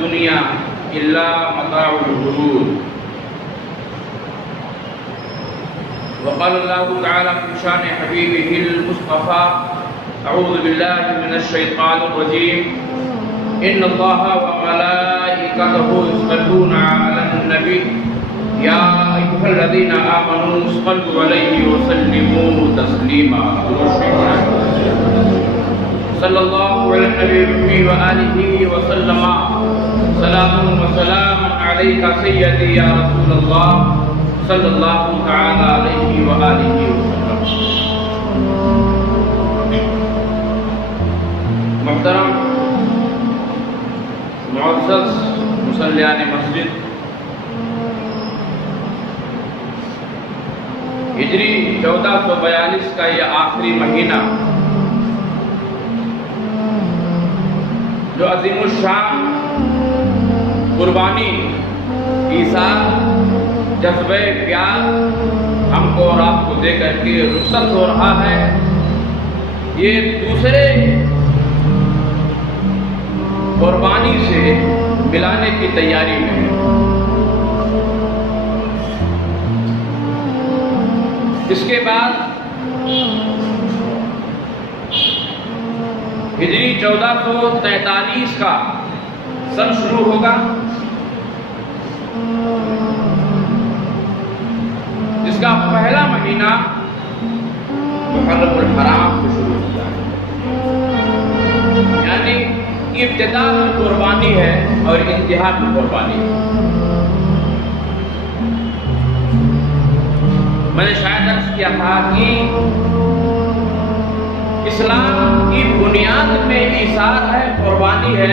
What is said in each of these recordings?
الدنيا إلا متاع الغرور. وقال الله تعالى في شان حبيبه المصطفى: أعوذ بالله من الشيطان الرجيم. إن الله وملائكته يصلون على النبي يا أيها الذين آمنوا صلوا عليه وسلموا تسليما. صلى الله على النبي وآله وسلم. صلاة وسلام عليك سيدي يا رسول الله صلی اللہ تعالی علیہ وآلہ وسلم. محترم معزز مصلیان مسجد، ہجری 1442 کا یہ آخری مہینہ جو عظیم الشان قربانی، ایثار، جذبہ پیار ہم کو اور آپ کو دے کر کے رخصت ہو رہا ہے، یہ دوسرے قربانی سے ملانے کی تیاری میں ہے. اس کے بعد ہجری 1443 کا سن شروع ہوگا، جس کا پہلا مہینہ محرم الحرام سے شروع ہوتا ہے. یعنی ابتدا میں قربانی ہے اور انتہا میں قربانی ہے. میں نے شاید عرض کیا تھا کہ اسلام کی بنیاد میں ایثار ہے، قربانی ہے،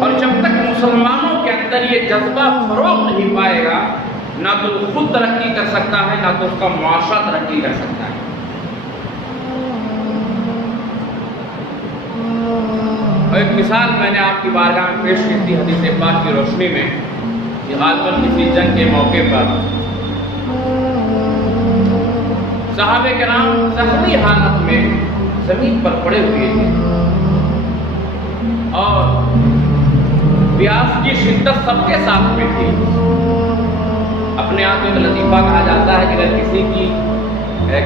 اور جب تک مسلمانوں کے اندر یہ جذبہ فروغ نہیں پائے گا، نہ تو خود ترقی کر سکتا ہے، نہ تو اس کا معاشرہ ترقی کر سکتا ہے. اور ایک مثال میں نے آپ کی بارگاہ میں پیش کی تھی حدیث پاک کی روشنی میں کہ غالباً کسی جنگ کے موقع پر صحابہ کرام زخمی حالت میں زمین پر پڑے ہوئے تھے اور پیاس کی شدت سب کے ساتھ میں تھی. اپنے آپ میں لطیفہ کہا جاتا ہے کہ اگر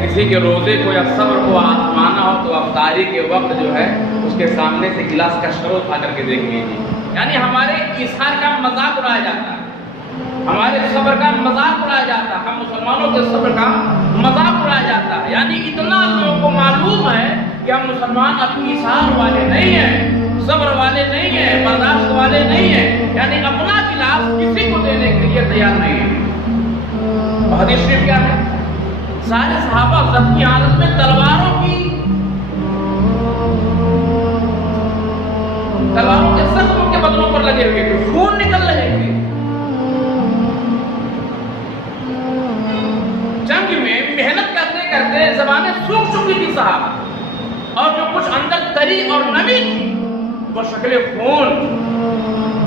کسی کے روزے کو یا صبر کو آزمانا ہو تو افطاری کے وقت جو ہے اس کے سامنے سے گلاس کا شربت اٹھا کر کے دیکھ لیجیے. یعنی ہمارے ایثار کا مذاق اڑایا جاتا ہے، ہمارے صبر کا مذاق اڑایا جاتا ہے، ہم مسلمانوں کے صبر کا مذاق اڑایا جاتا ہے. یعنی اتنا لوگوں کو معلوم ہے کہ ہم مسلمان اپنی ایثار والے نہیں ہیں، صبر والے نہیں ہیں، برداشت والے نہیں ہیں، یعنی اپنا گلاس کسی کو دینے کے لیے تیار نہیں ہے. حدیث شریف کیا ہے؟ سارے صحابہ زخمی حالت میں تلواروں کے زخموں کے بدنوں پر لگے ہوئے تھے، خون نکل رہے تھے. جنگ میں محنت کرتے کرتے زبانیں سوکھ چکی تھی صاحب، اور جو کچھ اندر تری اور نمی تھی وہ شکل خون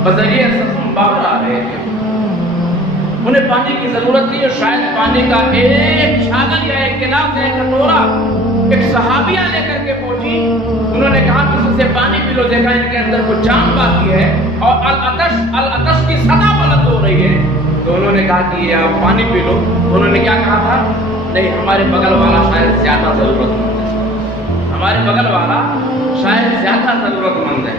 بذریعہ زخم باہر آ رہے تھے. انہیں پانی کی ضرورت تھی اور شاید پانی کا ایک چھاگل یا ایک گلاس یا ایک کٹورا ایک صحابیہ لے کر کے پہنچی. انہوں نے کہا کسی سے پانی پی لو، دیکھا ان کے اندر کچھ جان باقی ہے اور العطش کی صدا بلند ہو رہی ہے. تو انہوں نے کہا کہ آپ پانی پی لو. انہوں نے کیا کہا تھا؟ نہیں، ہمارے بغل والا شاید زیادہ ضرورت مند ہے، ہمارے بغل والا شاید زیادہ ضرورت مند ہے.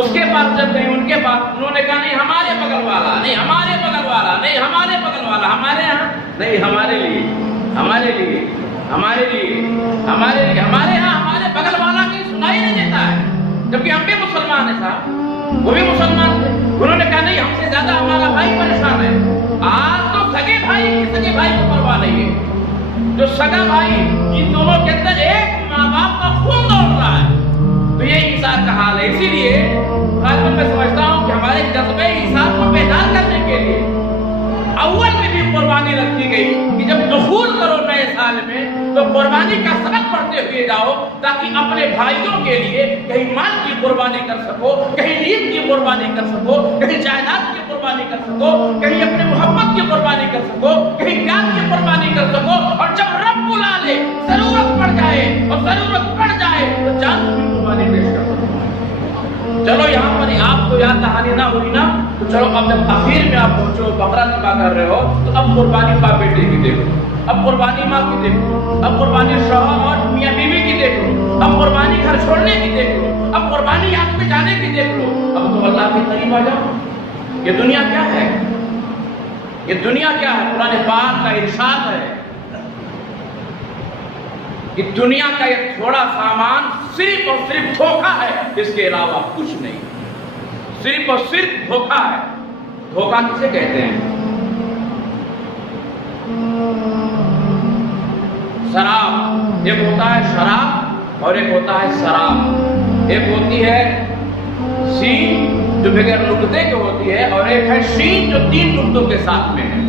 اس کے پاس جب گئے ان کے پاس، انہوں نے کہا نہیں ہمارے بغل والا، نہیں ہمارے بغل والا، نہیں ہمارے بغل والا، ہمارے یہاں نہیں، ہمارے لیے، ہمارے لیے، ہمارے لیے، ہمارے لیے، ہمارے یہاں ہمارے بغل والا کہیں سنائی نہیں دیتا ہے، جبکہ ہم بھی مسلمان ہیں صاحب، وہ بھی مسلمان تھے. انہوں نے کہا نہیں، ہم سے زیادہ ہمارا بھائی پریشان ہے. آج تو سگے بھائی کو پرواہ نہیں ہے، جو سگا بھائی ان دونوں کے اندر ایک ماں باپ کا خون دوڑ رہا ہے. تو یہ ایثار کا حال ہے. اسی لیے غالباً میں سمجھتا ہوں کہ ہمارے جذبے ایثار کو بیدار کرنے کے لیے اول میں بھی قربانی رکھی گئی کہ جب دخول کرو نئے سال میں تو قربانی کا سبق پڑھتے ہوئے جاؤ، تاکہ اپنے بھائیوں کے لیے کہیں مال کی قربانی کر سکو، کہیں نیند کی قربانی کر سکو، کہیں جائیداد کی قربانی کر سکو، کہیں اپنے محبت کی قربانی کر سکو، کہیں جان کی قربانی کر سکو. اور جب رب بلا لے، ضرورت پڑ جائے اور ضرورت پڑ جائے تو جان کی قربانی پیش کر سکو. چلو یہاں پر آپ کو یا کہانی نہ ہوئی نا تو چلو اب جب آخر میں آپ پہنچو بقرہ ذبح کر رہے ہو تو اب قربانی باپ بیٹے کی دیکھو، اب قربانی ماں کی دیکھو، اب قربانی شوہر اور میاں بیوی کی دیکھو، اب قربانی گھر چھوڑنے کی دیکھ لو، اب قربانی آگ میں جانے کی دیکھ لو، اب تو اللہ کے قریب آ جاؤ۔ یہ دنیا کیا ہے؟ یہ دنیا کیا ہے؟ قرآن پاک کا ارشاد ہے کہ دنیا کا یہ تھوڑا سامان صرف اور صرف دھوکہ ہے، اس کے علاوہ کچھ نہیں، صرف اور صرف دھوکہ ہے۔ دھوکہ کسے کہتے ہیں؟ شراب، ایک ہوتا ہے شراب اور ایک ہوتا ہے شراب۔ ایک ہوتی ہے سین جو بغیر نقطے کے ہوتی ہے اور ایک ہے شین جو 3 نقطوں کے ساتھ میں ہے،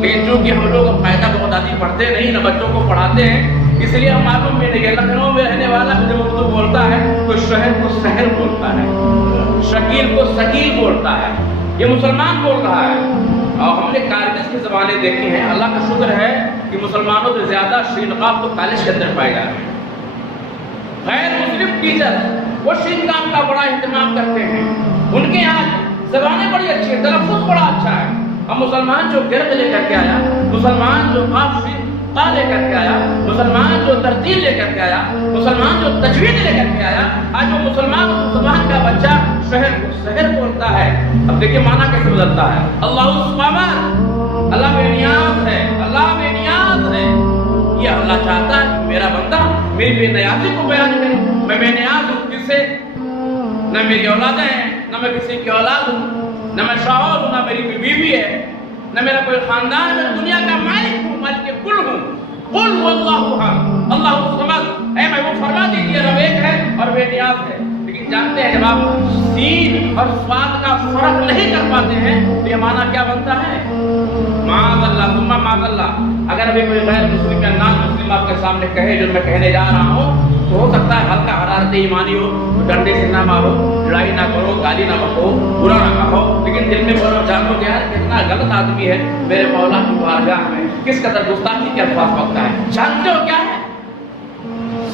لیکن چونکہ ہم لوگ قاعدہ بغدادی پڑھتے نہیں، نہ بچوں کو پڑھاتے ہیں، اس لیے ہم معلوم بھی نہیں ہے۔ لکھنؤ میں رہنے والا جب اردو بولتا ہے تو شہر کو شہر بولتا ہے، شکیل کو شکیل بولتا ہے، یہ مسلمان بول رہا ہے۔ اور ہم نے کالجز کی زبانیں دیکھی ہیں، اللہ کا شکر ہے کہ مسلمانوں سے زیادہ شین قاف تو کالج کے اندر پائے جاتے ہیں۔ غیر مسلم ٹیچر وہ شین قاف کا بڑا اہتمام کرتے ہیں، ان کے یہاں زبانیں بڑی اچھی ہیں، تلفظ بڑا اچھا ہے۔ اب مسلمان جو گرد لے کر کے آیا، مسلمان جو قاف شین قاف لے کر کے آیا، مسلمان جو ترتیل لے کر کے آیا، مسلمان جو تجوید لے کر کے آیا، آج وہ مسلمان کا بچہ شہر کو شہر بولتا ہے۔ اب دیکھیں معنی کیسے بدلتا ہے۔ اللہ الصمد، اللہ بے نیاز ہے، اللہ بے نیاز ہے۔ یہ اللہ چاہتا ہے کہ میرا بندہ میری بے نیازی کو بیان کرے۔ میں بے نیاز ہوں کس سے؟ نہ میری اولادیں ہیں، نہ میں کسی کی اولاد ہوں، نہ میں شوہر ہوں، نہ میری کوئی بیوی ہے، نہ میرا کوئی خاندان ہے، میں دنیا کا مالک ہوں، مالک کل ہوں۔ قل هو اللہ احد اللہ الصمد، اے محبوب فرما دیجیے رب ایک ہے اور بے نیاز ہے۔ لیکن جانتے ہیں جب آپ سین اور صاد کا فرق نہیں کر پاتے ہیں تو یہ معنی کیا بنتا ہے؟ معاذ اللہ ثم معاذ اللہ۔ اگر ابھی کوئی غیر مسلم یا نان مسلم آپ کے سامنے کہے جو میں کہنے جا رہا ہوں تو ہو سکتا ہے ہلکا حرارت ایمانی ہو، ڈنڈے سے نہ مارو، لڑائی نہ کرو، گالی نہ بکو، برا نہ کہو، لیکن دل میں بولو جانو کہ یار کتنا غلط آدمی ہے، میرے مولا کی بارگاہ میں کس قدر گستاخی کے الفاظ بکتا ہے۔ جانتے ہو کیا ہے؟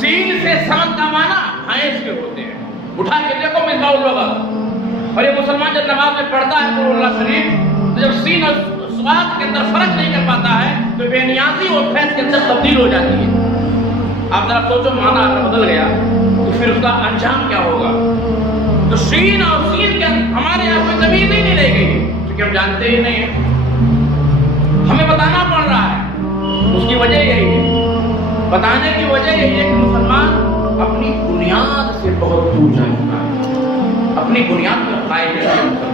سین سے سمجھ کا معنی بھینس کے ہوتے ہیں۔ اٹھا کے دیکھو مصباح الوقت، اور یہ مسلمان جب نماز میں پڑھتا ہے قرآن اللہ شریف تو جب سین اور صاد کے اندر فرق نہیں کر پاتا ہے تو بے نیازی اور بھینس کے اندر تبدیل ہو جاتی ہے۔ آپ ذرا سوچو معنی اگر بدل گیا تو پھر اس کا انجام کیا ہوگا؟ تو شین اور سین کے ہمارے یہاں کوئی زمین ہی نہیں رہ گئی کیونکہ ہم جانتے ہی نہیں ہیں، ہمیں بتانا پڑ رہا ہے۔ اس کی وجہ یہی ہے، بتانے کی وجہ یہی ہے کہ مسلمان اپنی بنیاد سے بہت دور جا چکا ہے، اپنی بنیاد پر قائم نہیں،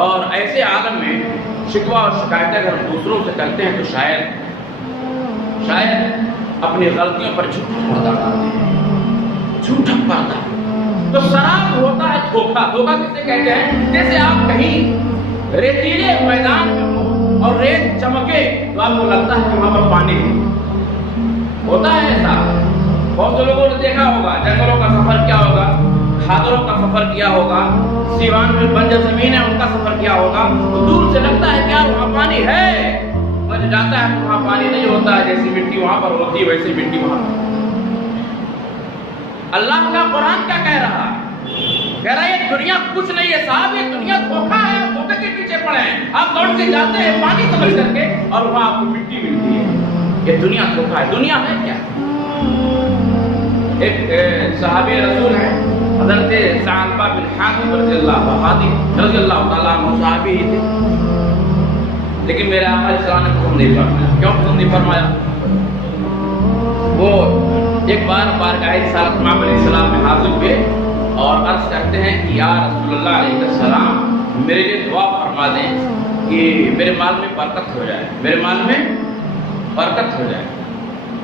اور ایسے عالم میں شکوہ اور شکایتیں اگر ہم دوسروں سے کرتے ہیں تو شاید اپنی غلطیوں پر جھوٹا پردہ ڈالتے ہیں، جھوٹا پردہ۔ تو شراب ہوتا ہے دھوکہ۔ دھوکہ کسے کہتے ہیں؟ جیسے آپ کہیں ریتیلے میدان میں ہو اور ریت چمکے تو آپ کو لگتا ہے کہ وہاں پر پانی ہوتا ہے۔ ایسا بہت سے لوگوں نے دیکھا ہوگا، جنگلوں کا سفر کیا ہوگا، کھادروں کا سفر کیا ہوگا، سیوان میں بنجر زمین ہے ان کا سفر کیا ہوگا، تو دور سے لگتا ہے کہ یار وہاں پانی ہے، مجھے جاتا ہے وہاں پانی نہیں ہوتا ہے، جیسی مٹی وہاں پر ہوتی ہے ویسی مٹی وہاں پر۔ اللہ کا قرآن کیا کہہ رہا ہے؟ کہہ رہا ہے یہ دنیا کچھ نہیں ہے صاحب، یہ دنیا دھوکہ ہے، دھوکے کے پیچھے پڑے ہیں، آپ دوڑ کے جاتے ہیں پانی سمجھ کر کے اور وہاں آپ کو مٹی ملتی ہے۔ یہ دنیا دھوکہ ہے۔ دنیا ہے کیا؟ ایک صحابی رسول ہے حضرت ثعلبہ بن حاتم رضی اللہ تعالیٰ عنہ، صحابی ہی تھے، لیکن میرے آقا علیہ السلام نے حکم نہیں فرمایا۔ کیوں حکم نہیں فرمایا؟ وہ ایک بار بارگاہ رسالت امام علیہ السلام میں حاضر ہوئے اور عرض کرتے ہیں کہ یا رسول اللہ علیہ السلام میرے لیے دعا فرما دیں کہ میرے مال میں برکت ہو جائے، میرے مال میں برکت ہو جائے۔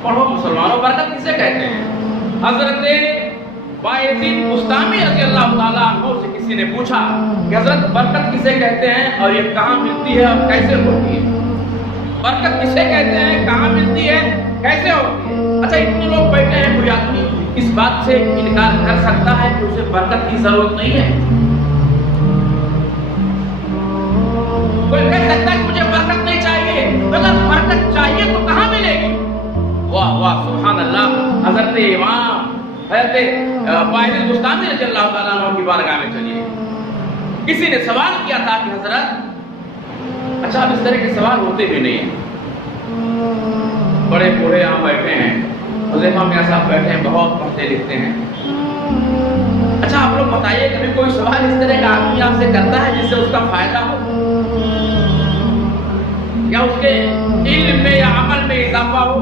پڑھو مسلمانوں، برکت کسے کہتے ہیں؟ حضرت بایزید بستامی رضی اللہ تعالیٰ عنہ سے کسی نے پوچھا کہ حضرت برکت کسے کہتے ہیں اور یہ کہاں ملتی ہے اور کیسے ہوتی ہے؟ برکت کسے کہتے ہیں، کہاں ملتی ہے، کیسے ہوتی ہے؟ اچھا اتنے لوگ بیٹھے ہیں، کوئی آدمی اس بات سے انکار کر سکتا ہے کہ اسے برکت کی ضرورت نہیں ہے؟ کوئی کہہ سکتا ہے کہ مجھے برکت نہیں چاہیے؟ اگر برکت چاہیے تو کہاں ملے گی؟ واہ واہ سبحان اللہ۔ حضرت امام حضرت بایزید بستامی رضی اللہ تعالیٰ عنہ کی بارگاہ میں چلیے، किसी ने सवाल किया था कि हजरत, अच्छा अब इस तरह के सवाल होते भी नहीं हैं, बड़े बूढ़े यहाँ बैठे हैं, हुज़ैफा मियां साहब बैठे हैं, बहुत पढ़ते लिखते हैं, अच्छा आप लोग बताइए कभी कोई सवाल इस तरह का आदमी आपसे करता है जिससे उसका फायदा हो, या उसके इल्म में या अमल में इजाफा हो?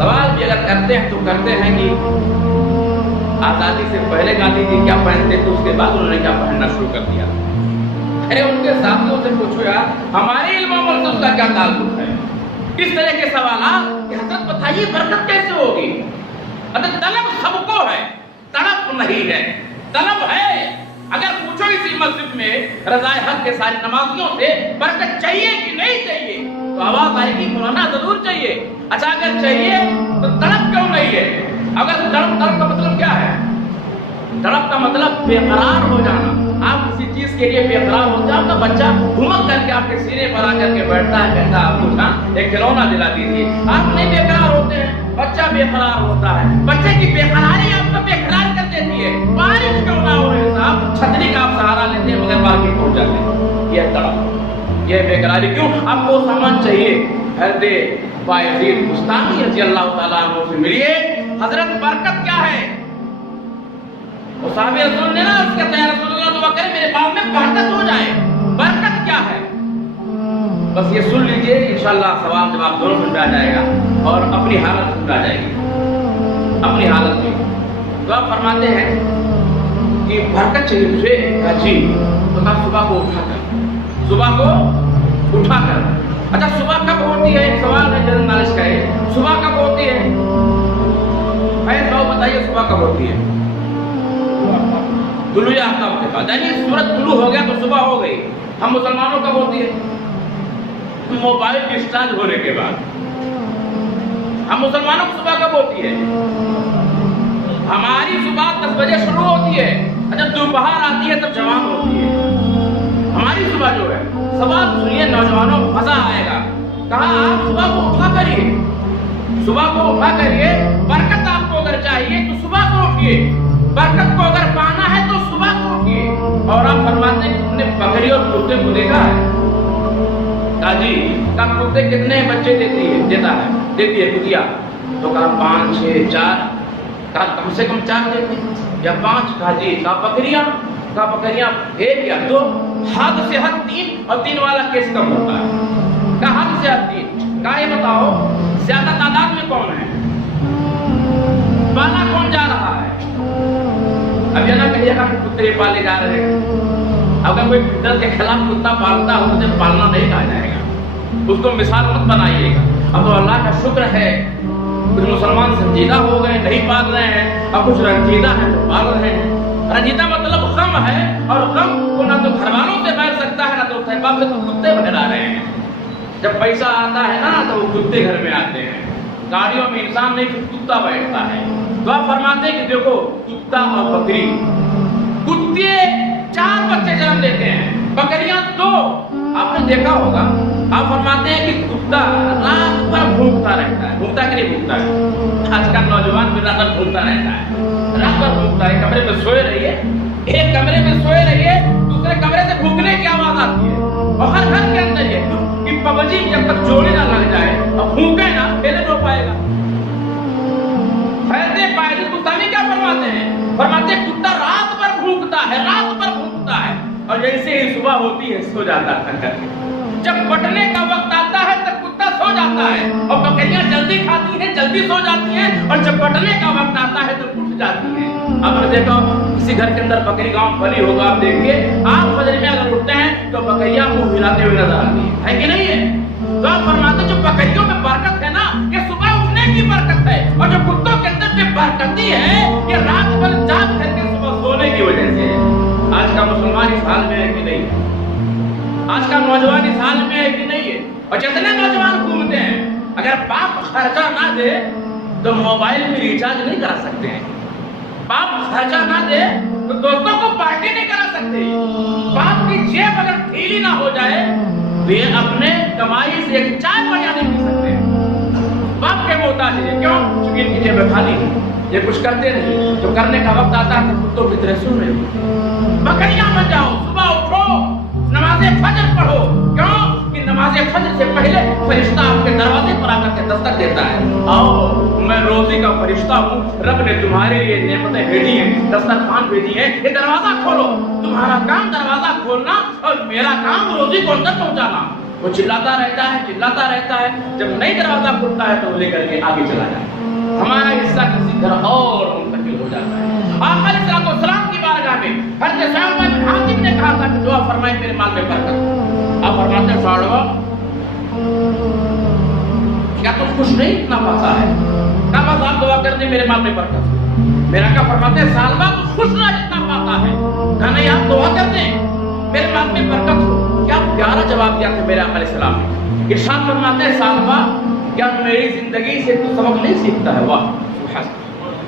सवाल भी अगर करते हैं तो करते हैं कि आजादी से पहले गांधी जी क्या पहनते थे, उसके बाद उन्होंने क्या पहनना शुरू कर दिया। अरे उनके साथियों से पूछो यार, हमारे इल्म अमल से उसका क्या ताल्लुक है? इस तरह के सवाल कि हजरत बताइए बरकत कैसे होगी? अगर तलब सबको है, तड़प नहीं है, तलब है। अगर पूछो इसी मस्जिद में रज़ाए हक के सारी नमाजियों से बरकत चाहिए कि नहीं चाहिए, तो आवाज आएगी मौलाना जरूर चाहिए। अच्छा अगर चाहिए तो तड़प क्यों नहीं है? अगर तड़प का मतलब क्या है? तड़प का मतलब बेकरार हो जाना। आप किसी चीज के लिए बेकरार होते हैं, आपका बच्चा घुमक करके आपके सीने पर आकर के बैठता है, कहता है आपको ना एक खिलौना दिला दीजिए, आप नहीं बेकरार होते हैं, बच्चा बेकरार होता है। बच्चे की बेकरारी आपको बेकरार कर देती है। बारिश क्यों ना हो रहे साहब, छतरी का आप सहारा लेते हैं मगर बाकी पहुंच जाते हैं। यह तड़प, यह बेकरारी क्यों? आपको सामान चाहिए, हरदे बायजीद मुस्तानी रज़ी अल्लाह ताला अन्हु से मिलिए। हजरत बरकत क्या है? वो साहबे रसूल ने ना उसके तैयार रसूलुल्लाह दुआ करें मेरे पाँव में बरकत हो जाए। बरकत क्या है? बस ये सुन लीजिए, इंशाअल्लाह सवाल जवाब दोनों समझ आ जाएगा और अपनी हालत समझ आ जाएगी। अपनी हालत में तो आप फरमाते हैं कि बरकत चाहिए तुझे? जी। तो कहा सुबह को उठाकर, सुबह को उठाकर। अच्छा सुबह कब होती है? एक सवाल है जनरल नॉलेज का, सुबह कब होती है? बताइए सुबह कब होती है? तुलू आफ्ताब के बाद, यानी सूरज तुलू हो गया तो सुबह हो गई। हम मुसलमानों कब होती है? मोबाइल डिस्चार्ज होने के बाद। हम मुसलमानों की सुबह कब होती है? हमारी सुबह 10 बजे शुरू होती है, जब दोपहर आती है तब जवान होती है। हमारी सुबह जो है, सवाल सुनिए नौजवानों, मजा आएगा। कहा आप सुबह को उठा करिए, सुबह को उठा करिए। बरकत आपको अगर चाहिए तो सुबह को उठिए, बरकत को अगर पाना है तो सुबह को उठिए। और आप फरमाते हैं तुमने बकरी और कुत्ते को देखा है? कहा जी। कहा कुत्ते कितने बच्चे देती है? देती है कुतिया? तो कहा 5, 6, 4। कहा कम से कम 4 देती या 5? कहा जी। कहा बकरियां? कहा बकरियां 1 या 2, हद से हद 3, और 3 वाला केस कम होता है। कहा हद से हद 3। कहा ये बताओ ज्यादा तादाद में कौन है? पाला कौन जा रहा है? अब ये ना कहिएगा कि कुत्ते पाले जा रहे हैं। अगर कोई फितरत के खिलाफ कुत्ता पालता हो तो पालना नहीं कहा जाएगा, उसको मिसाल मत बनाइएगा। अब तो अल्लाह का शुक्र है कुछ मुसलमान संजीदा हो गए, नहीं पाल रहे हैं, और कुछ रंजीदा है तो पाल रहे हैं। रंजीदा मतलब गम है, और गम को ना तो घर वालों से बैठ सकता है ना तो सहबाब से तो कुत्ते बहरा रहे हैं। जब पैसा आता है ना तो वो कुत्ते घर में आते हैं। गाड़ियों में इंसान नहीं फिर कुत्ता बैठता है। तो आप फरमाते हैं कि देखो कुत्ता और बकरी, कुत्ते 4 बच्चे जन्म देते हैं, बकरियां 2। आपने देखा होगा। आप फरमाते हैं कि कुत्ता रात भर भूखता रहता है। भूखता कि नहीं भूखता है? आजकल नौजवान भी रात भर भूखता रहता है, रात भर भूखता है। कमरे में सोए रहिए, एक कमरे में सोए रहिए, दूसरे कमरे से भूखने की आवाज आती है। और हर घर के अंदर ये कि पबजी जब तक जोड़ी ना लग जाए और भूखे ना पहले रो पाएगा। फैज़े बायजीद मुस्तानी क्या फरमाते हैं? फरमाते कुत्ता रात भर भूखता है, रात भर भूखता है, और जैसे ही सुबह होती है सो जाता है। जब बटने का वक्त आता है तब कुत्ता सो जाता है, और बकरियां जल्दी खाती हैं, जल्दी सो जाती हैं, और जब बटने का वक्त आता है तो उठ जाती हैं। आपने देखा किसी घर के अंदर बकरी गांव फली होगा, आप देखिए आप फजर में अगर उठते हैं तो बकरियां मुंह हिलाते हुए नजर आती है कि नहीं है? तो आप फरमाते जो बकरियों में बरकत है ना, ये सुबह उठने की बरकत है, और जो कुत्तों के अंदर जो बरकती है ये रात भर जाग करके सुबह सोने की वजह से है। आज का मुसलमान इस हाल में है कि नहीं? आज का नौजवान इस हाल में है कि नहीं है? और जितने नौजवान घूमते हैं, अगर बाप खर्चा ना दे तो मोबाइल में रिचार्ज नहीं करा सकते हैं। बाप खर्चा ना दे तो दोस्तों को पार्टी नहीं करा सकते। बाप की जेब अगर ढीली ना हो जाए तो ये अपने कमाई से एक चाय बढ़िया नहीं पी सकते। बाप के मोहताज है, क्यों? क्योंकि इनकी नीचे बैठा ली, ये कुछ करते नहीं, तो करने का वक्त आता है तो कुत्तों की तरह सुन रहे हो। बकरियां बन जाओ, सुबह उठो, नमाज़े फजर पढ़ो। क्यों कि नमाज़े फजर से पहले फरिश्ता आपके दरवाजे पर आकर के दस्तक देता है, आओ मैं रोजी का फरिश्ता हूँ, रब ने तुम्हारे लिए नेमतें भेजी हैं, दस्तरखान भेजी है, ये दरवाजा खोलो। तुम्हारा काम दरवाजा खोलना और मेरा काम रोजी को अंदर पहुंचाना। वो चिल्लाता रहता है, जब नई दरवाजा खुलता है तो लेकर के आगे चला जाता है। हमारा हिस्सा किसी तरह और मुंतकिल हो जाता है। आका अलैहिस्सलाम की बारगाह में हज़रत साहब बिन हातिम ने कहा था कि दुआ फरमाए मेरे माल में बरकत। आप फरमाते हैं साहब क्या तुम खुश नहीं इतना पाता है? क्या बस आप दुआ कर दे मेरे माल में बरकत। मेरा क्या फरमाते हैं सालबा तू खुश ना इतना पाता है, कहा नहीं आप दुआ कर दे मेरे माल में बरकत हो। क्या प्यारा जवाब दिया था मेरे आका अलैहिस्सलाम ने। इरशाद फरमाते हैं सालबा क्या मेरी जिंदगी से तू सबक नहीं सीखता है? वाह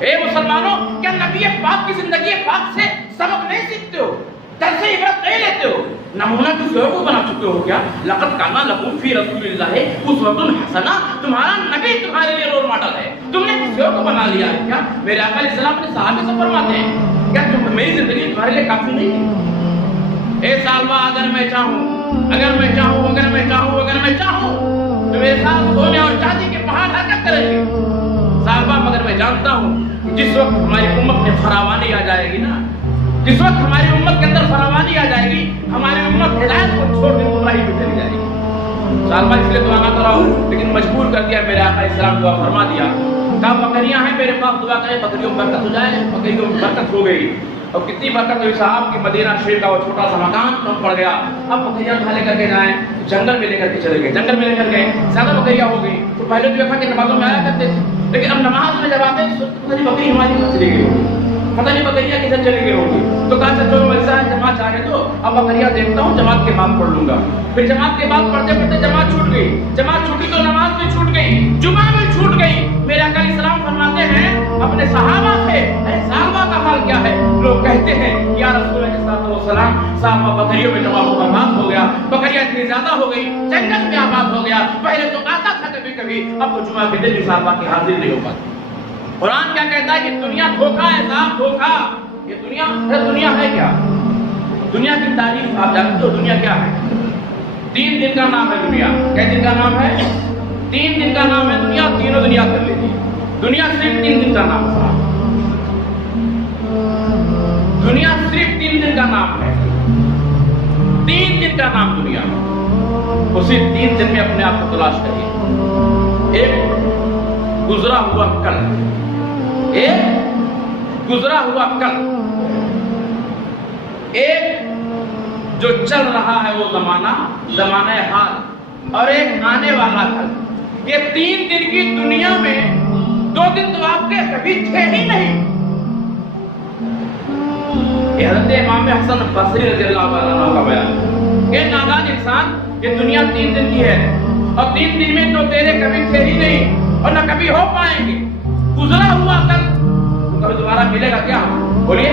ए मुसलमानों, क्या नबी पाक की जिंदगी पाक से सबक नहीं सीखते हो? दर से इबरत नहीं लेते हो? नमूना किसी और को बना चुके हो क्या? लक़द काना लकुम फी रसूलिल्लाहि उस्वतुन हसना, तुम्हारा नबी तुम्हारे लिए रोल मॉडल है, तुमने किसी और को बना लिया है क्या? मेरे आका अलैहिस्सलाम ने सहाबे से फरमाते हैं क्या तुम मेरी जिंदगी तुम्हारे लिए काफी नहीं है? ए सालवा अगर मैं चाहूं तो मेरे साथ सोने और चांदी के पहाड़ हरकत करेंगे। सालवा मगर मैं जानता हूं जिस वक्त हमारी उम्मत में फरावानी आ जाएगी ना, जिस वक्त हमारी उम्मत के अंदर फरावानी आ जाएगी, हमारी उम्मत हिदायत को छोड़ के गुमराही में चली जाएगी। सालवा इसलिए दुआ ना कराओ, लेकिन मजबूर कर दिया मेरे आका इस्लाम दुआ फरमा दिया। कहा बकरियां हैं मेरे पास, दुआ करें बकरियों में बरकत हो जाए। बकरियों में बरकत हो गई और कितनी बरकत हुई साहब की मदीना शरीफ का वो छोटा सा मकान कम पड़ गया। अब बकरियां कहाँ लेकर के जाएं? जंगल में लेकर के चले गए, जंगल में लेकर गए, ज्यादा बकरियां हो गई। तो पहले तो देखा कि नमाजों में आया करते थे, लेकिन अब नमाज में जब आते तो बकरी हमारी चली गई होगी, पता नहीं बकरियां किधर चली गई होगी। तो कहा चलो वैसा है जमात चाहे तो अब बकरियां देखता हूँ, जमात के बाद पढ़ लूंगा। फिर जमात के बाद पढ़ते पढ़ते जमात छूट गई, जमात छूटी तो नमाज भी छूट गई, जुमा भी छूट गई। मेरे आका अलैहिस्सलाम फरमाते हैं अपने सहाबा से, अरे सहाबा का हाल क्या है? लोग कहते हैं या रसूल सलाम साहबा बकरियों में जमा बर्बाद हो गया, बकरियां इतनी ज्यादा हो गई, जंगल में आबाद हो गया। पहले तो आता था कभी कभी, अब तो जुमा के दिन भी साहबा की हाजिर नहीं हो पाती। कुरान क्या कहता है कि दुनिया धोखा है साहब, धोखा। ये दुनिया है क्या? दुनिया की तारीफ आप जानते हो दुनिया क्या है? 3 दिन का नाम है दुनिया। क्या दिन का नाम है? 3 दिन का नाम है दुनिया। तीनों दुनिया कर लेती है। दुनिया सिर्फ 3 दिन का नाम है। दुनिया सिर्फ 3 दिन का नाम है। 3 दिन का नाम दुनिया। उसी 3 दिन में अपने आप को तलाश करिए। एक गुजरा हुआ कल, एक गुजरा हुआ कल, एक जो चल रहा है वो जमाना हाल, और एक आने वाला कल। ये 3 दिन की दुनिया में 2 दिन तो आपके कभी थे ही नहीं। हज़रत इमाम हसन बसरी रज़ियल्लाहु अन्हु का बयान, ये नादान इंसान, ये दुनिया 3 दिन की है और 3 दिन में तो तेरे कभी थे ही नहीं और न कभी हो पाएंगे। गुजरा हुआ कल कभी दोबारा मिलेगा क्या? बोलिए,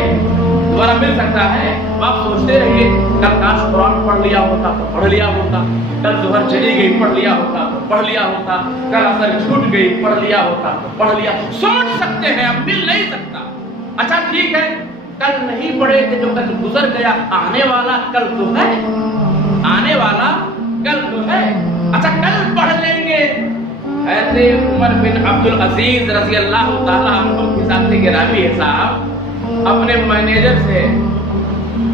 दोबारा मिल सकता है? आप सोचते रहिए कल काश कुरान पढ़ लिया होता तो पढ़ लिया होता, कल ज़ोहर चली गई पढ़ लिया होता तो पढ़ लिया होता, कल असर छूट गई पढ़ लिया होता तो पढ़ लिया। सोच सकते हैं, अब मिल नहीं सकता। अच्छा ठीक है, कल नहीं पढ़े थे तो कल गुजर गया, आने वाला कल तो है, आने वाला कल तो है। अच्छा कल पढ़ लेंगे। ऐसे उमर बिन अब्दुल अजीज रज़ी अल्लाह ताला अन्हु के साथ गिरामी है साहब, अपने मैनेजर से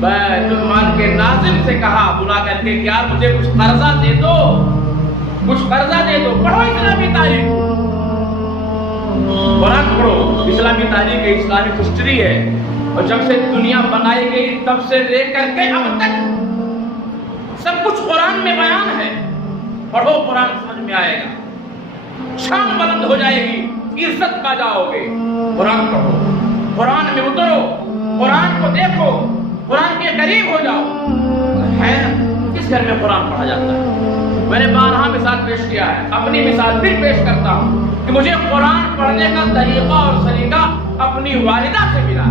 बैतुल माल के नाज़िम से कहा बुला करके, क्या मुझे कुछ कर्जा दे दो, कुछ कर्जा दे दो, पढ़ो इस्लामी तारीख, कुरान पढ़ो। इस्लामी तारीख है, इस्लामिक हिस्ट्री है, और जब से दुनिया बनाई गई तब से लेकर के अब तक सब कुछ कुरान में बयान है। पढ़ो, कुरान समझ में आएगा, शान बुलंद हो जाएगी, इज्जत पा जाओगे। कुरान पढ़ो, कुरान में उतरो, कुरान को देखो, कुरान के करीब हो जाओ। है किस घर में कुरान पढ़ा जाता है? मैंने 12 मिसाल पेश किया है, अपनी मिसाल फिर पेश करता हूँ कि मुझे कुरान पढ़ने का तरीका और सलीका अपनी वालिदा से मिला।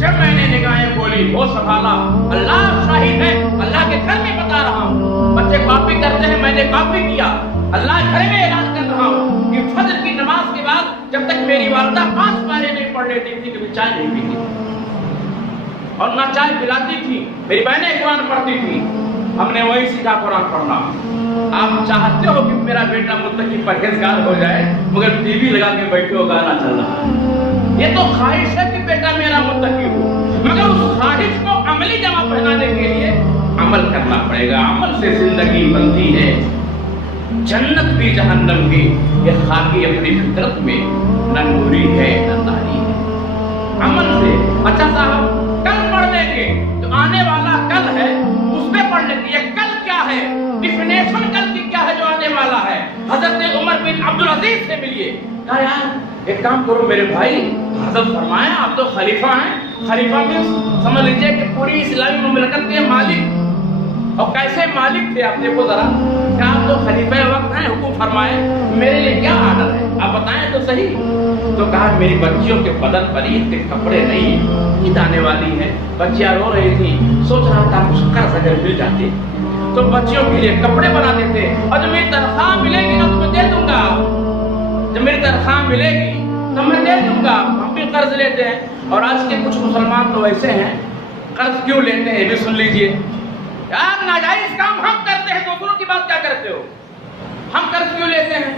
जब मैंने निगाहें खोली, वो संभाला, अल्लाह शाहिद है, अल्लाह के घर में बता रहा हूँ। बच्चे कॉपी करते हैं, मैंने कॉपी किया, अल्लाह घर में ऐलान कर रहा हूँ कि फजर की नमाज के बाद जब तक मेरी वालदा 5 पारे नहीं पढ़ लेती थी कभी चाय नहीं पीती और ना चाय पिलाती थी। मेरी बहनें कुरान पढ़ती थी, हमने वही सीखा कुरान पढ़ना। आप चाहते हो कि मेरा बेटा मुत्तकी परहेजगार हो जाए, मगर टीवी लगा के बैठे हो गाना चल रहा है। ये तो ख्वाहिश है कि बेटा मेरा मुत्तकी हो, मगर उस ख्वाहिश को अमली जमा पहनाने के लिए अमल करना पड़ेगा। अमल से जिंदगी बनती है, जन्नत भी जहन्नम भी। ये खाकी अपनी फितरत में न नूरी है न नारी है। अमल से अच्छा साहब कल पढ़ लेंगे तो आने वाला कल है उस पे पढ़ लेंगे। ये कल क्या है, डिफिनेशन कल की क्या है जो आने वाला है। हजरत उमर बिन अब्दुल अजीज से मिलिए, कहा यार एक काम करो मेरे भाई, हजरत फरमाया आप तो खलीफा हैं। खलीफा में समझ लीजिए कि पूरी इस्लामी मुमलकत के मालिक, और कैसे मालिक थे आप देखो जरा। क्या आप तो खलीफा वक्त हैं, हुकुम फरमाए, मेरे लिए क्या आर्डर है आप बताएं तो सही। तो कहा मेरी बच्चियों के बदन पर ईद के कपड़े नहीं है, ईद आने वाली है, बच्चियां रो रही थी, सोच रहा था कुछ कर्ज अगर मिल जाते तो बच्चियों के लिए कपड़े बना देते, और जब मेरी तनख्वाह मिलेगी ना तो मैं दे दूंगा, जब मेरी तनख्वाह मिलेगी तो मैं दे दूंगा। हम भी कर्ज लेते हैं, और आज के कुछ मुसलमान तो ऐसे हैं, कर्ज क्यों लेते हैं ये भी सुन लीजिए। यार नाजायज काम हम करते हैं, दूसरों की बात क्या करते हो। हम कर्ज क्यों लेते हैं,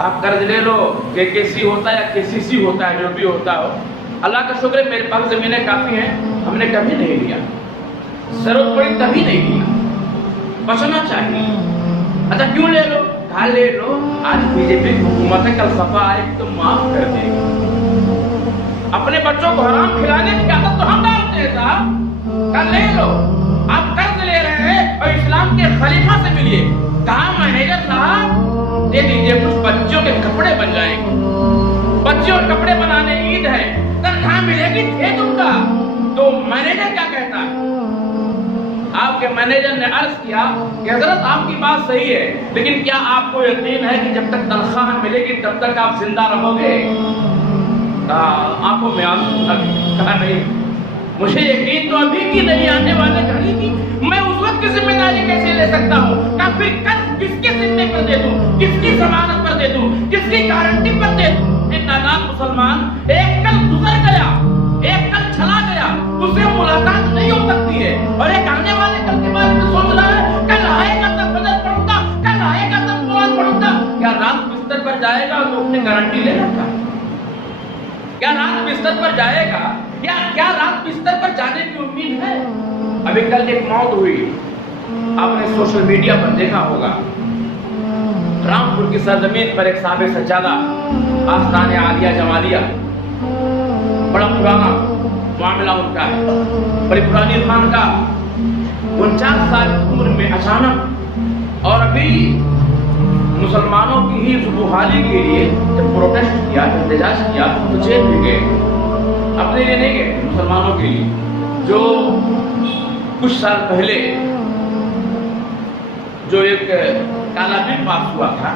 आप कर्ज ले लो, केसी होता है या केसीसी होता है, जो भी होता हो। अल्लाह का शुक्र है मेरे पास जमीनें काफी हैं, हमने कभी नहीं लिया, जरूरत पड़ी तभी नहीं लिया। बचना चाहिए। अच्छा क्यों ले लो, कहा ले लो, आज बीजेपी हुकूमत है, कल सपा आएगी तो माफ कर देगी। अपने बच्चों को हराम खिलाने की आदत तो हम डालते हैं साहब, कल ले लो। आप कर्ज ले रहे हैं और इस्लाम के खलीफा से मिलिए, कहा मैनेजर साहब दे दीजिए, कुछ बच्चों के कपड़े बन जाएंगे, बच्चों के कपड़े बनाने ईद है, तनख्वाह मिलेगी दे दूंगा। तो मैनेजर क्या कहता है, आपके मैनेजर ने अर्ज किया कि हजरत आपकी बात सही है, लेकिन क्या आपको यकीन है कि जब तक तनख्वाह मिलेगी तब तक आप जिंदा रहोगे। आपको मैं कहा नहीं, मुझे यकीन तो अभी की नहीं, आने वाले घड़ी की। मैं उस वक्त की जिम्मेदारी कैसे ले सकता हूँ, क्या फिर कल किसके जिम्मे पर दे दूं, किसकी जमानत पर दे दूं, किसकी गारंटी पर दे दूं। नादान मुसलमान, एक कल गुजर गया, एक कल चला गया, उससे मुलाकात नहीं हो सकती है, और एक आने वाले कल के बारे में सोच रहा है, कल आएगा तब फजर पढ़ूंगा, कल आएगा तब कुरान पढ़ूंगा। क्या रात बिस्तर पर जाएगा तो अपनी गारंटी ले लेता, क्या रात बिस्तर पर जाएगा, क्या रात बिस्तर पर जाने की उम्मीद है। अभी कल एक मौत हुई, आपने सोशल मीडिया पर देखा होगा, रामपुर की सरजमीन पर एक साहिब सज्जादा आस्ताने आलिया जमालिया, बड़ा पुराना मामला उनका है, बड़ी पुरानी खानका, 49 साल की उम्र में अचानक, और अभी मुसलमानों की ही बहाली के लिए जब प्रोटेस्ट किया, एहतजाज किया तो जेल भी गए, अपने लिए नहीं गए, मुसलमानों के लिए। जो कुछ साल पहले जो एक काला बिल पास हुआ था,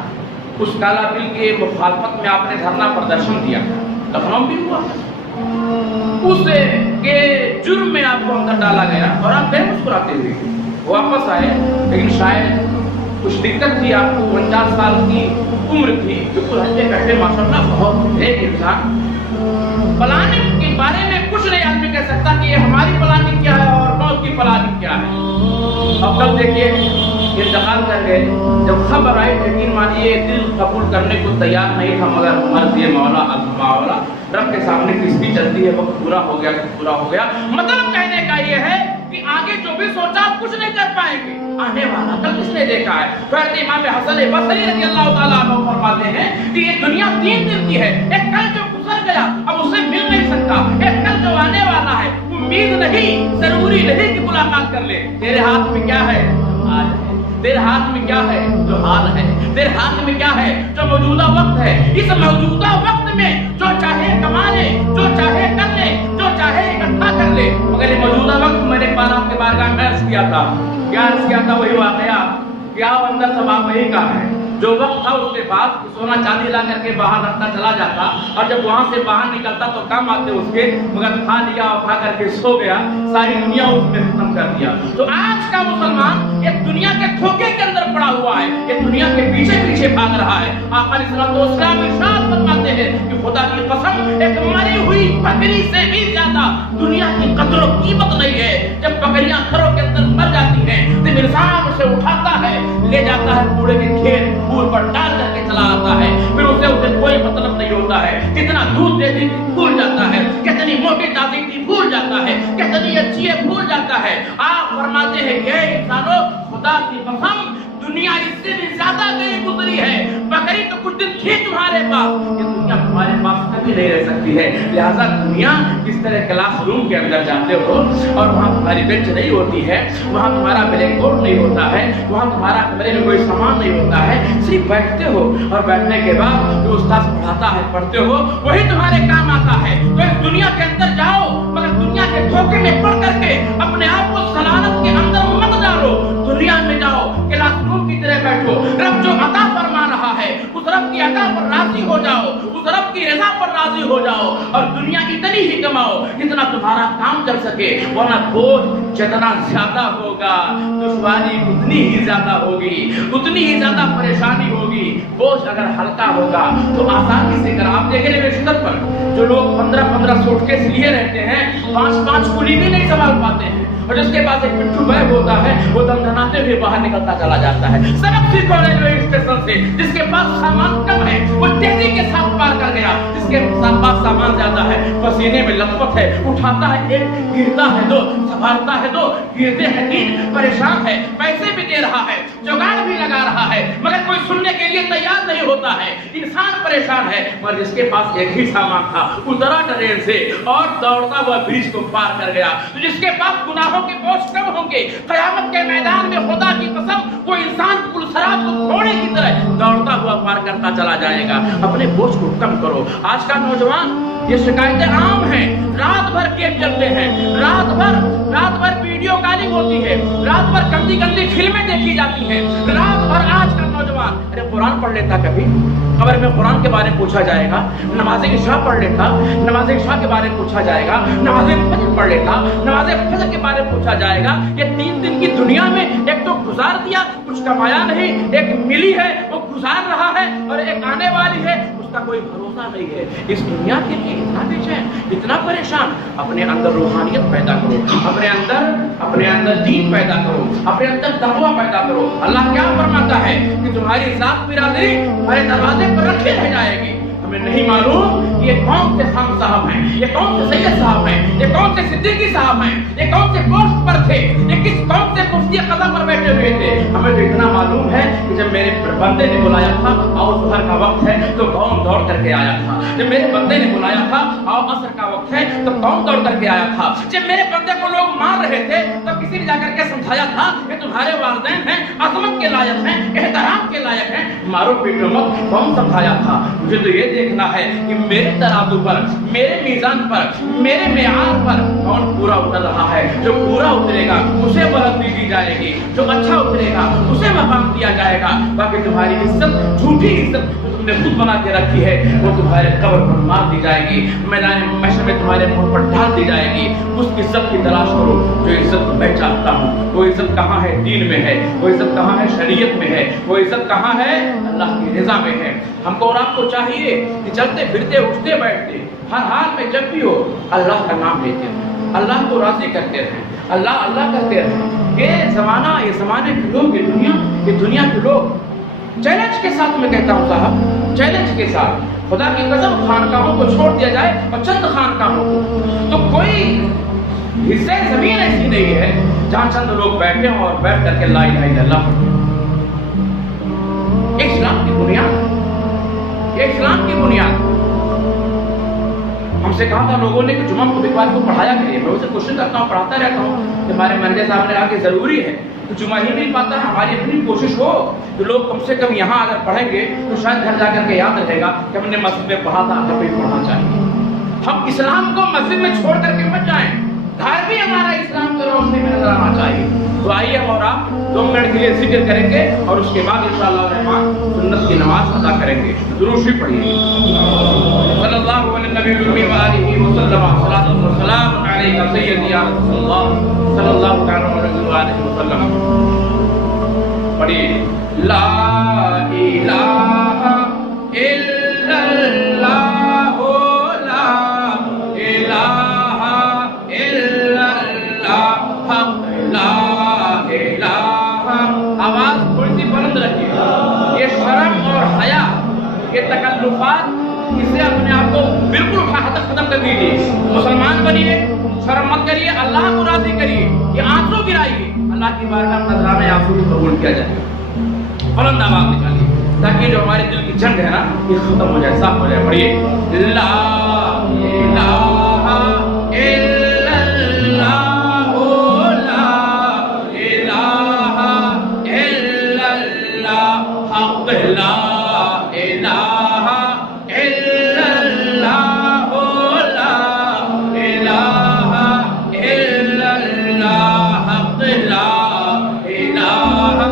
उस काला बिल के मुखालफत में आपने धरना प्रदर्शन दिया था, लखनऊ भी हुआ था, उस के जुर्म में आपको अंदर डाला गया और आप फिर मुस्कुराते हुए वापस आए। लेकिन शायद कुछ दिक्कत थी, आपको 49 साल की उम्र थी, बिल्कुल हंसते कहते माशाअल्लाह बहुत एक इंसान। प्लानिंग के बारे में कुछ नहीं आदमी कह सकता कि ये हमारी प्लानिंग क्या है और मौत की प्लानिंग क्या है। अब कल देखिए इंतकाल कर गए, जब खबर आई यकीन मानिए दिल कबूल करने को तैयार नहीं था, मगर मर्ज़ मौला मौला रब के सामने किसकी चलती है, वक्त पूरा हो गया, पूरा हो गया। मतलब कहने का ये है कि आगे जो भी सोचा आप कुछ नहीं कर पाएंगे, आने वाला कल किसने देखा है। फिर इमाम हसन बसरी रज़ियल्लाहु ताला अन्हु फरमाते हैं कि ये दुनिया 3 दिन की है, एक कल जो गुजर गया अब उससे मिल नहीं सकता, एक कल जो आने वाला है उम्मीद नहीं, जरूरी नहीं कि मुलाकात कर ले। तेरे हाथ में क्या है, आज है, तेरे हाथ में क्या है, जो हाल है, तेरे हाथ में क्या है, जो मौजूदा वक्त है। इस मौजूदा वक्त में जो चाहे कमा ले, जो चाहे कर ले, जो चाहे इकट्ठा कर ले, मगर ये मौजूदा वक्त मैंने एक बार आपके बारगाह में अर्ज किया था, क्या अर्ज किया था, वही वाकया क्या अंदर सब आप वही का है। जो वक्त था उसके बाद सोना चांदी ला करके बाहर रखता चला जाता, और जब वहां से बाहर निकलता तो काम आते उसके, मगर खा लिया और खा करके सो गया, सारी दुनिया उसने खत्म कर दिया। तो आज का मुसलमान एक दुनिया के धोखे के अंदर पड़ा हुआ है, एक दुनिया के पीछे पीछे भाग रहा है। आका अलैहिस्सलाम इरशाद फरमाते फरमाते हैं कि खुदा की कसम एक मरी हुई बकरी से भी ज्यादा दुनिया की कदर और कीमत नहीं है। जब बकरियां घरों के अंदर मर जाती हैं तो इंसान उसे उठाता है, ले जाता है कूड़े के खेत कूड़ पर डाल करके चला आता है, फिर उसे कोई मतलब नहीं होता है। कितना दूध देती थी भूल जाता है, कितनी मोटी ताजी थी भूल जाता है, कितनी अच्छी है भूल जाता है। आप फरमाते हैं कि इंसानों खुदा की कसम दुनिया इससे भी ज्यादा गई गुजरी है। बकरी तो कुछ दिन थी तुम्हारे पास, ये दुनिया तुम्हारे पास कभी नहीं रह सकती है। लिहाजा दुनिया इस तरह क्लास रूम के अंदर जाते हो और वहाँ तुम्हारी बेंच नहीं होती है, वहाँ तुम्हारा ब्लैक बोर्ड नहीं होता है, वहाँ तुम्हारा कमरे में कोई सामान नहीं होता है, सिर्फ बैठते हो और बैठने के बाद जो उस्ताद पढ़ाता है पढ़ते हो वही तुम्हारे काम आता है। तो इस दुनिया के अंदर जाओ मगर दुनिया के धोखे में पड़ करके अपने आप को सलालत के अंदर मत डालो। दुनिया में जाओ क्लास रूम की तरह बैठो, रब जो अता फरमा रहा है उस रब की अता पर राजी हो जाओ, उस रब की रजा पर राजी हो जाओ और दुनिया इतनी ही कमाओ जितना तुम्हारा काम चल सके, वरना बोझ जितना ज्यादा होगा दुश्वारी उतनी ही ज्यादा होगी, उतनी ही ज्यादा परेशानी होगी। बोझ अगर हल्का होगा तो आसानी से कर आप देख रहे हैं स्तर पर जो लोग 15-15 सूटकेस लिए रहते हैं 5-5 कुली भी नहीं संभाल पाते हैं और जिसके पास एक पिट्ठू बैग होता है वो दमदमाते हुए बाहर निकलता चला जाता है। सबक सीखो रेलवे स्टेशन से, जिसके पास सामान कम है वो तेजी के साथ पार कर गया, जिसके पास सामान ज्यादा है पसीने में लथपथ है, उठाता है एक गिरता है दो, संभालता है दो, गिरते हैं तीन, परेशान है, पैसे भी दे रहा है, जुगाड़ भी लगा रहा है मगर कोई सुनने के लिए तैयार नहीं होता है। इंसान परेशान है और जिसके पास एक ही सामान था उतरा ट्रेन से और दौड़ता हुआ ब्रिज को पार कर गया। तो जिसके पास गुनाहों के बोझ कम होंगे कयामत के मैदान में खुदा की कसम वो इंसान पुलसरात को घोड़े की तरह दौड़ता हुआ पार करता चला जाएगा। अपने बोझ को कम करो। आज का नौजवान ये शिकायतें आम हैं, रात भर गेम चलते हैं, रात भर वीडियो कॉलिंग होती है, रात भर गंदी गंदी फिल्में देखी जाती हैं, रात भर आज का नौजवान अरे कुरान पढ़ लेता, कभी कब्र में कुरान के बारे में पूछा जाएगा, नमाज़े इशा पढ़ लेता, नमाज़े इशा के बारे में पूछा जाएगा, नमाज़े फजर पढ़ लेता, नमाज़े फजर के बारे में पूछा जाएगा। ये 3 दिन की दुनिया में एक तो गुजार दिया, कुछ कमाया नहीं, एक मिली है वो गुजार रहा है और एक आने वाली है उसका कोई भरोसा नहीं है। इस दुनिया के लिए इतना बेचैन, इतना परेशान। अपने अंदर रूहानियत पैदा करो, अपने अंदर दीन पैदा करो, अपने अंदर तक़वा पैदा करो। अल्लाह क्या फरमाता है कि तुम्हारी जात बिरादरी हमारे दरवाजे पर रखी रह जाएगी। हमें नहीं मालूम ये कौन से खान साहब हैं, ये कौन से सैयद साहब हैं, ये कौन से सिद्दीकी साहब हैं, ये कौन से पोस्ट पर थे, ये कौन से मुफ्ती कज़ा पर बैठे हुए थे। हमें तो इतना मालूम है कि जब मेरे बंदे ने बुलाया था आओ सुबह का वक्त है तो कौन दौड़ करके आया था, जब मेरे बंदे ने बुलाया था आओ असर का वक्त है तो कौन दौड़ करके आया था, जब मेरे बंदे को लोग मार रहे थे तो किसी ने जाकर के समझाया था कि तुम्हारे वालिदैन हैं, अज़मत के लायक हैं, एहतराम के लायक हैं, मारो पीटो मत। कौन समझाया था? मुझे तो ये देखना है कि मेरे तराजू पर, मेरे मीज़ान पर, मेरे मेआर पर कौन पूरा उतर रहा है। जो पूरा उतरेगा उसे बुलंदी दी जाएगी, जो अच्छा उतरेगा उसे मकाम दिया जाएगा। बाकी तुम्हारी इज्जत झूठी इज्जत तुमने खुद बना के रखी है वो तुम्हारे कब्र पर मार दी जाएगी, मैदान महशर में तुम्हारे मुंह पर डाल दी जाएगी। उस इज्जत की तलाश करो जो इज्जत मैं चाहता हूँ। वो इज्जत कहाँ है? दीन में है। वो इज्जत कहाँ है? शरीयत में है। वो इज्जत कहाँ है? अल्लाह की रज़ा में है। हमको और आपको चाहिए कि चलते फिरते उठते बैठते हर हाल में जब भी हो अल्लाह का नाम लेते रहें, अल्लाह को राज़ी करते रहें, अल्लाह अल्लाह करते रहें। ये ज़माने के लोग, ये दुनिया के लोग चैलेंज के साथ मैं कहता हूँ साहब, चैलेंज के साथ खुदा की कसम खानकाहों को छोड़ दिया जाए और चंद खानकाहों को, तो कोई हिस्से जमीन ऐसी नहीं है जहाँ चंद लोग बैठे हों और बैठ करके ला इलाहा इल्लल्लाह। इस्लाम की बुनियाद, ये इस्लाम की बुनियाद। हमसे कहा था लोगों ने कि जुम्मा को बिकवाल को पढ़ाया करिए। मैं उसे कोशिश करता हूँ, पढ़ाता रहता हूँ कि हमारे मैनेजर साहब ने कहा कि ज़रूरी है तो जुम्मा ही नहीं पाता है। हमारी अपनी कोशिश हो तो लोग कम से कम यहाँ अगर पढ़ेंगे तो शायद घर जाकर के याद रहेगा कि हमने मस्जिद में पढ़ा था, कभी पढ़ना चाहिए। हम इस्लाम को मस्जिद में छोड़ करके मत जाएं, घर भी हमारा इस्लाम की रोशनी में नजर आना चाहिए। तो आइए और आप 2 मिनट के लिए जिक्र करेंगे और उसके बाद इंशाअल्लाह रहमान सुन्नत की नमाज अदा करेंगे। दुरूद शरीफ पढ़िए। सल्लल्लाहु अलैहि व आलिहि वसल्लम, सलातो व सलाम अलैका सय्यदी या रसूलल्लाह सल्लल्लाहु अलैहि व आलिहि वसल्लम। पढ़िए। ला इलाहा इल्लल्लाह اس سے اپنے آپ کو بالکل اٹھا ختم کر دیجیے. مسلمان بنیے, شرم مت کریے, اللہ کو راضی کریے, یہ آنسو گرائیے, اللہ کی بارگاہ میں نذرانہ آنسو بھی قبول کیا جائے. بلند آواز نکالیے تاکہ جو ہمارے دل کی جنگ ہے نا یہ ختم ہو جائے, صاف ہو جائے. پڑھیے لا الہ الا اللہ لا الہ الا اللہ حق لا الہ الا اللہ لا الہ الا اللہ حق لا